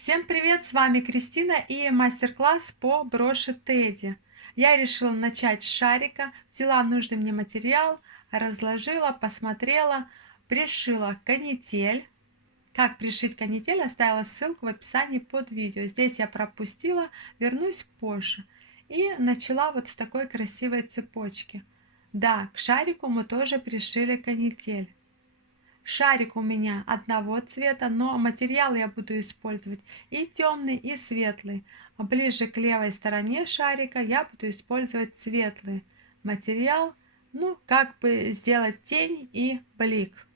Всем привет, с вами Кристина и мастер-класс по броши Тедди. Я решила начать с шарика, взяла нужный мне материал, разложила, посмотрела, пришила канитель. Как пришить канитель, оставила ссылку в описании под видео. Здесь я пропустила, вернусь позже. И начала вот с такой красивой цепочки. Да, к шарику мы тоже пришили канитель. Шарик у меня одного цвета, но материал я буду использовать и темный, и светлый. Ближе к левой стороне шарика я буду использовать светлый материал, ну, как бы сделать тень и блик.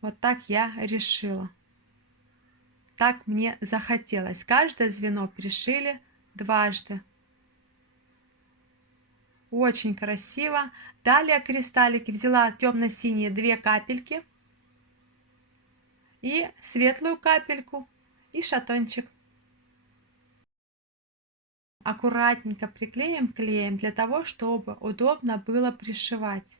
Вот так я решила. Так мне захотелось. Каждое звено пришили дважды. Очень красиво. Далее кристаллики взяла темно-синие 2 капельки и светлую капельку и шатончик. Аккуратненько приклеим клеем для того, чтобы удобно было пришивать.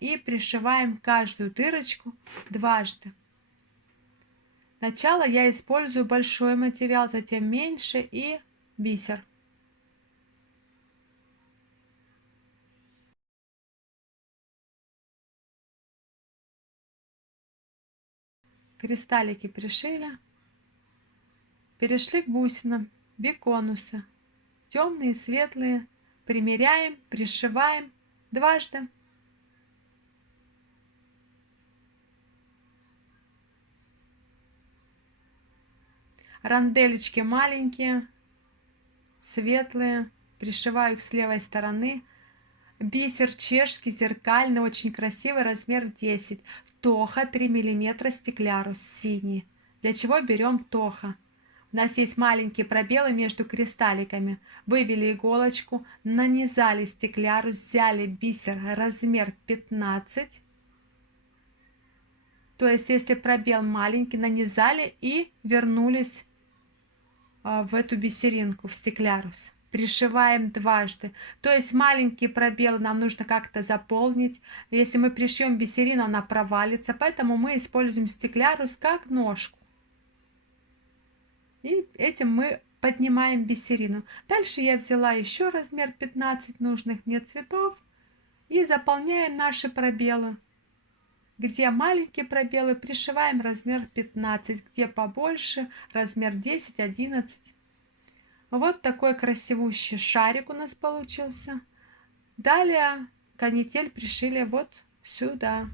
И пришиваем каждую дырочку дважды. Сначала я использую большой материал, затем меньше и бисер. Кристаллики пришили. Перешли к бусинам, биконусы. Темные, светлые. Примеряем, пришиваем дважды. Ранделечки маленькие, светлые. Пришиваю их с левой стороны. Бисер чешский, зеркальный, очень красивый, размер 10. Тоха 3 мм, стеклярус синий. Для чего берем тоха? У нас есть маленькие пробелы между кристалликами. Вывели иголочку, нанизали стеклярус, взяли бисер размер 15. То есть, если пробел маленький, нанизали и вернулись в эту бисеринку, в стеклярус. Пришиваем дважды. То есть маленький пробел нам нужно как-то заполнить. Если мы пришьем бисерину, она провалится. Поэтому мы используем стеклярус как ножку. И этим мы поднимаем бисерину. Дальше я взяла еще размер 15 нужных мне цветов. И заполняем наши пробелы. Где маленькие пробелы, пришиваем размер 15. Где побольше, размер 10-11. Вот такой красивущий шарик у нас получился. Далее канитель пришили вот сюда.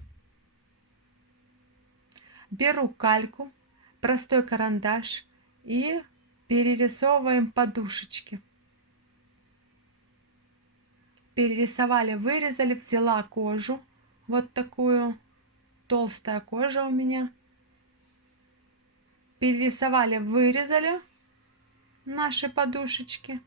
Беру кальку, простой карандаш и перерисовываем подушечки. Перерисовали, вырезали, взяла кожу. Вот такую толстая кожа у меня. Перерисовали, вырезали наши подушечки.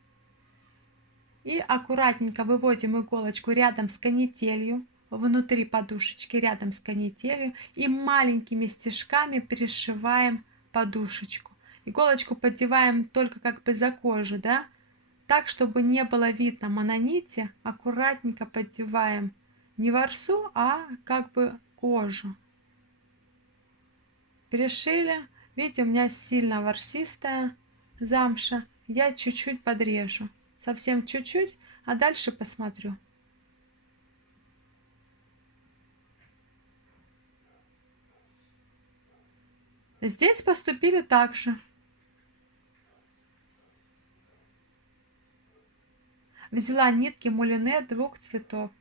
И аккуратненько выводим иголочку рядом с канителью, внутри подушечки, рядом с канителью, и маленькими стежками пришиваем подушечку. Иголочку поддеваем только как бы за кожу, да, так, чтобы не было видно мононити, аккуратненько поддеваем не ворсу, а как бы кожу. Пришили. Видите, у меня сильно ворсистая замша. Я чуть-чуть подрежу. Совсем чуть-чуть, а дальше посмотрю. Здесь поступили так же. Взяла нитки мулине 2 цветов.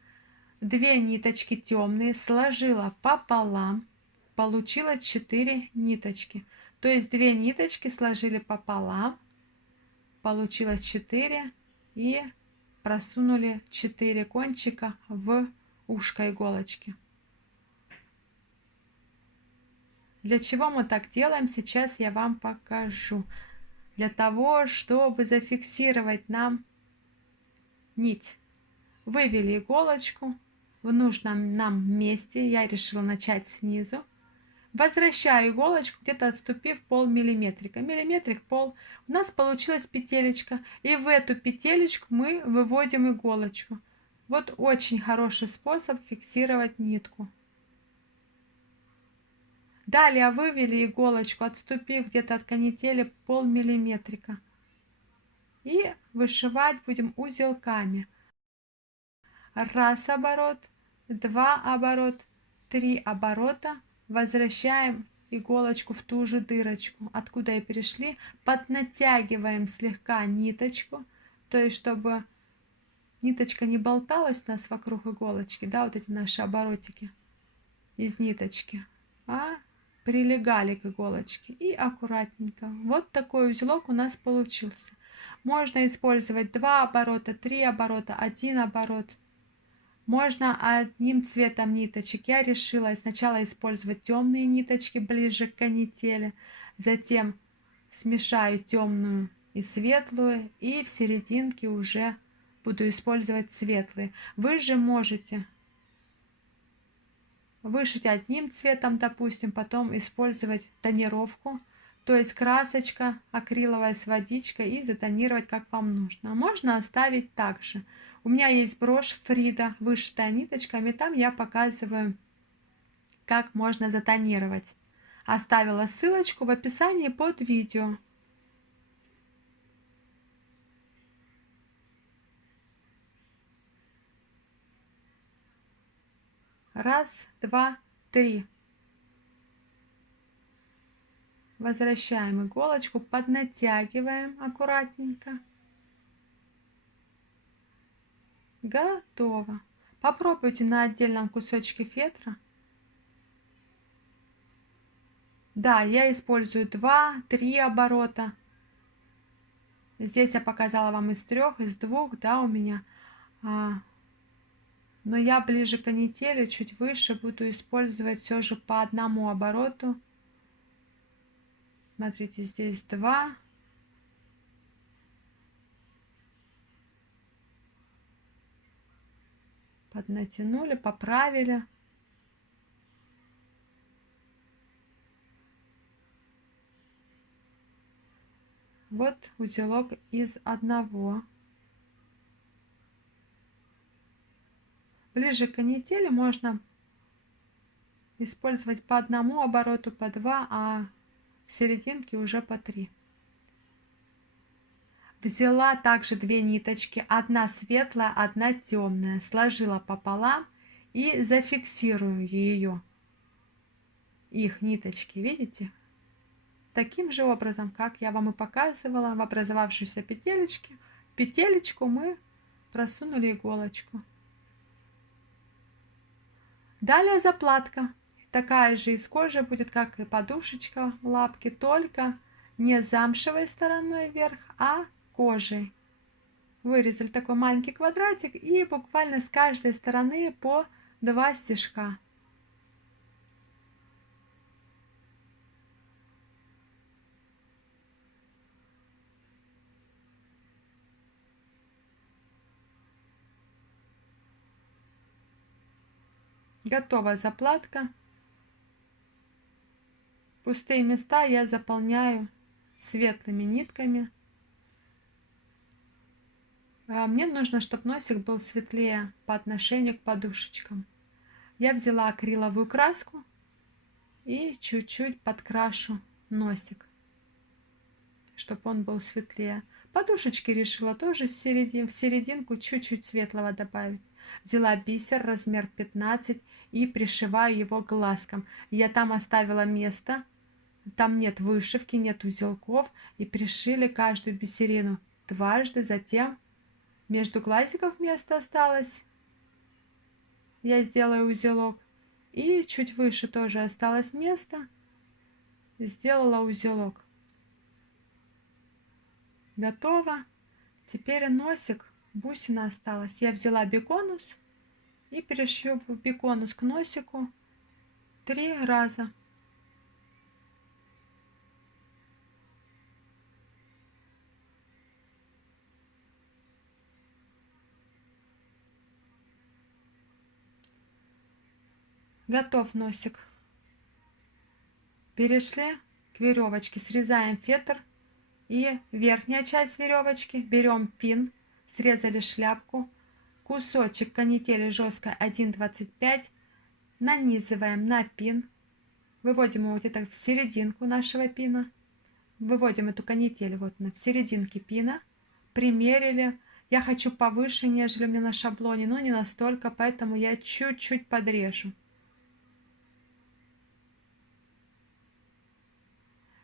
2 ниточки темные сложила пополам. Получилось 4 ниточки. То есть 2 ниточки сложили пополам. Получилось 4 и просунули 4 кончика в ушко иголочки. Для чего мы так делаем, сейчас я вам покажу. Для того, чтобы зафиксировать нам нить. Вывели иголочку в нужном нам месте. Я решила начать снизу. Возвращаю иголочку, где-то отступив полмиллиметрика. Миллиметрик пол. У нас получилась петелечка. И в эту петелечку мы выводим иголочку. Вот очень хороший способ фиксировать нитку. Далее вывели иголочку, отступив где-то от канители полмиллиметрика. И вышивать будем узелками. Раз оборот, два оборот, три оборота. Возвращаем иголочку в ту же дырочку, откуда и перешли. Поднатягиваем слегка ниточку, то есть чтобы ниточка не болталась у нас вокруг иголочки, да, вот эти наши оборотики из ниточки, а прилегали к иголочке. И аккуратненько. Вот такой узелок у нас получился. Можно использовать 2 оборота, 3 оборота, 1 оборот. Можно одним цветом ниточек. Я решила сначала использовать темные ниточки ближе к канители, затем смешаю темную и светлую, и в серединке уже буду использовать светлые. Вы же можете вышить одним цветом, допустим, потом использовать тонировку, то есть красочка акриловая с водичкой, и затонировать как вам нужно. А можно оставить так же. У меня есть брошь Фрида, вышитая ниточками, там я показываю, как можно затонировать. Оставила ссылочку в описании под видео. Раз, два, три. Возвращаем иголочку, поднатягиваем аккуратненько. Готово. Попробуйте на отдельном кусочке фетра. Да, я использую 2-3 оборота. Здесь я показала вам из 3, из 2, да, у меня. Но я ближе к канители, чуть выше, буду использовать все же по одному обороту. Смотрите, здесь 2. Поднатянули, поправили. Вот узелок из одного. Ближе к канители можно использовать по одному обороту, по 2, а в серединке уже по 3. Взяла также 2 ниточки, одна светлая, одна темная, сложила пополам и зафиксирую их ниточки, видите? Таким же образом, как я вам и показывала, в образовавшейся петелечке, в петелечку мы просунули иголочку. Далее заплатка. Такая же из кожи будет, как и подушечка в лапке, только не замшевой стороной вверх, а кожей. Вырезали такой маленький квадратик и буквально с каждой стороны по 2 стежка. Готова заплатка. Пустые места я заполняю светлыми нитками. Мне нужно, чтобы носик был светлее по отношению к подушечкам. Я взяла акриловую краску и чуть-чуть подкрашу носик, чтобы он был светлее. Подушечки решила тоже в серединку чуть-чуть светлого добавить. Взяла бисер размер 15 и пришиваю его к глазкам. Я там оставила место, там нет вышивки, нет узелков, и пришили каждую бисерину дважды. Затем между глазиков место осталось, я сделаю узелок, и чуть выше тоже осталось место, сделала узелок. Готово. Теперь носик, бусина осталась. Я взяла биконус и перешью биконус к носику 3 раза. Готов носик. Перешли к веревочке, срезаем фетр и верхняя часть веревочки, берем пин, срезали шляпку, кусочек канители жесткой 1,25, нанизываем на пин, Выводим его где-то в серединку нашего пина. Выводим эту канитель вот в серединке пина. Примерили. Я хочу повыше, нежели у меня на шаблоне, но не настолько, поэтому я чуть-чуть подрежу.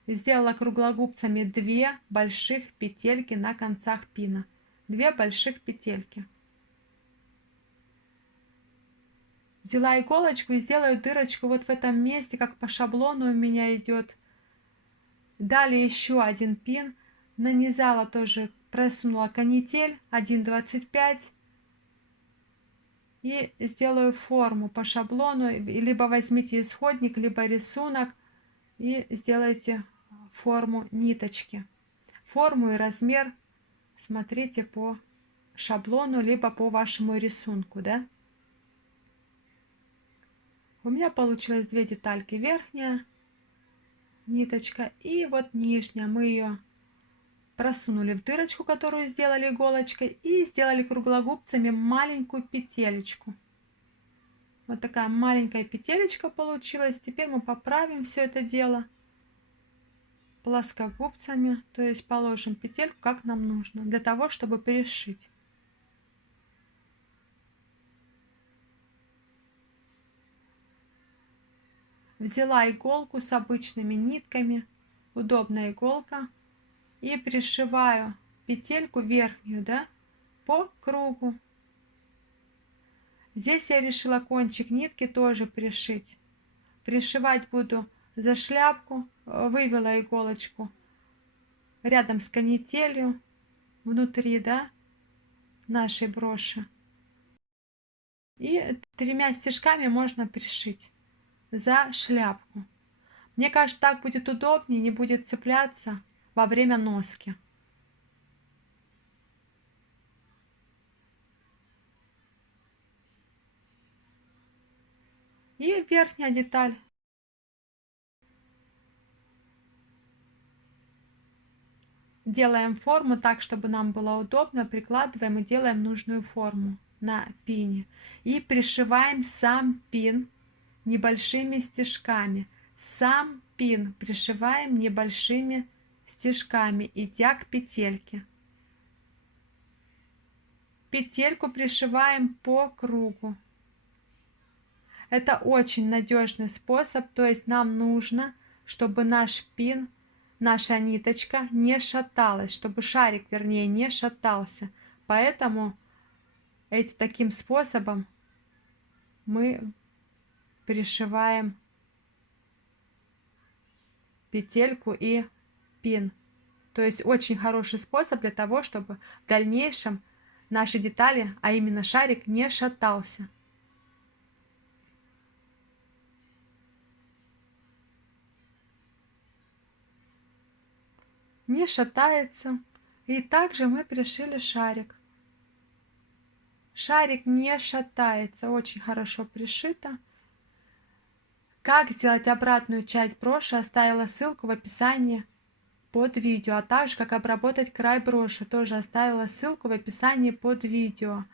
Сделала круглогубцами 2 больших петельки на концах пина. 2 больших петельки. Взяла иголочку и сделаю дырочку вот в этом месте, как по шаблону у меня идет. Далее еще один пин. Нанизала тоже, просунула канитель 1,25 и сделаю форму по шаблону. Либо возьмите исходник, либо рисунок и сделайте форму ниточки. Форму и размер смотрите по шаблону, либо по вашему рисунку, да? У меня получилось 2 детальки: верхняя ниточка и вот нижняя. Мы ее просунули в дырочку, которую сделали иголочкой, и сделали круглогубцами маленькую петелечку. Вот такая маленькая петелечка получилась. Теперь мы поправим все это дело плоскогубцами, то есть положим петельку как нам нужно, для того чтобы пришить. Взяла иголку с обычными нитками, удобная иголка, и пришиваю петельку верхнюю, да, по кругу. Здесь я решила кончик нитки тоже пришить. Пришивать буду за шляпку, вывела иголочку рядом с канителью внутри, да, нашей броши. И 3 стежками можно пришить за шляпку. Мне кажется, так будет удобнее, не будет цепляться во время носки. И верхняя деталь. Делаем форму так, чтобы нам было удобно, прикладываем и делаем нужную форму на пине. И пришиваем сам пин небольшими стежками. Сам пин пришиваем небольшими стежками, идя к петельке. Петельку пришиваем по кругу. Это очень надежный способ, то есть нам нужно, чтобы наш пин, наша ниточка не шаталась, чтобы шарик, вернее, не шатался. Поэтому таким способом мы пришиваем петельку и пин. То есть очень хороший способ для того, чтобы в дальнейшем наши детали, а именно шарик, не шатался. Не шатается. И также мы пришили шарик. Шарик не шатается, очень хорошо пришито. Как сделать обратную часть броши, оставила ссылку в описании под видео, а также как обработать край броши, тоже оставила ссылку в описании под видео.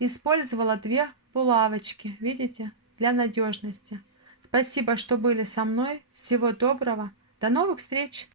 Использовала 2 булавочки, видите, для надежности. Спасибо, что были со мной. Всего доброго. До новых встреч!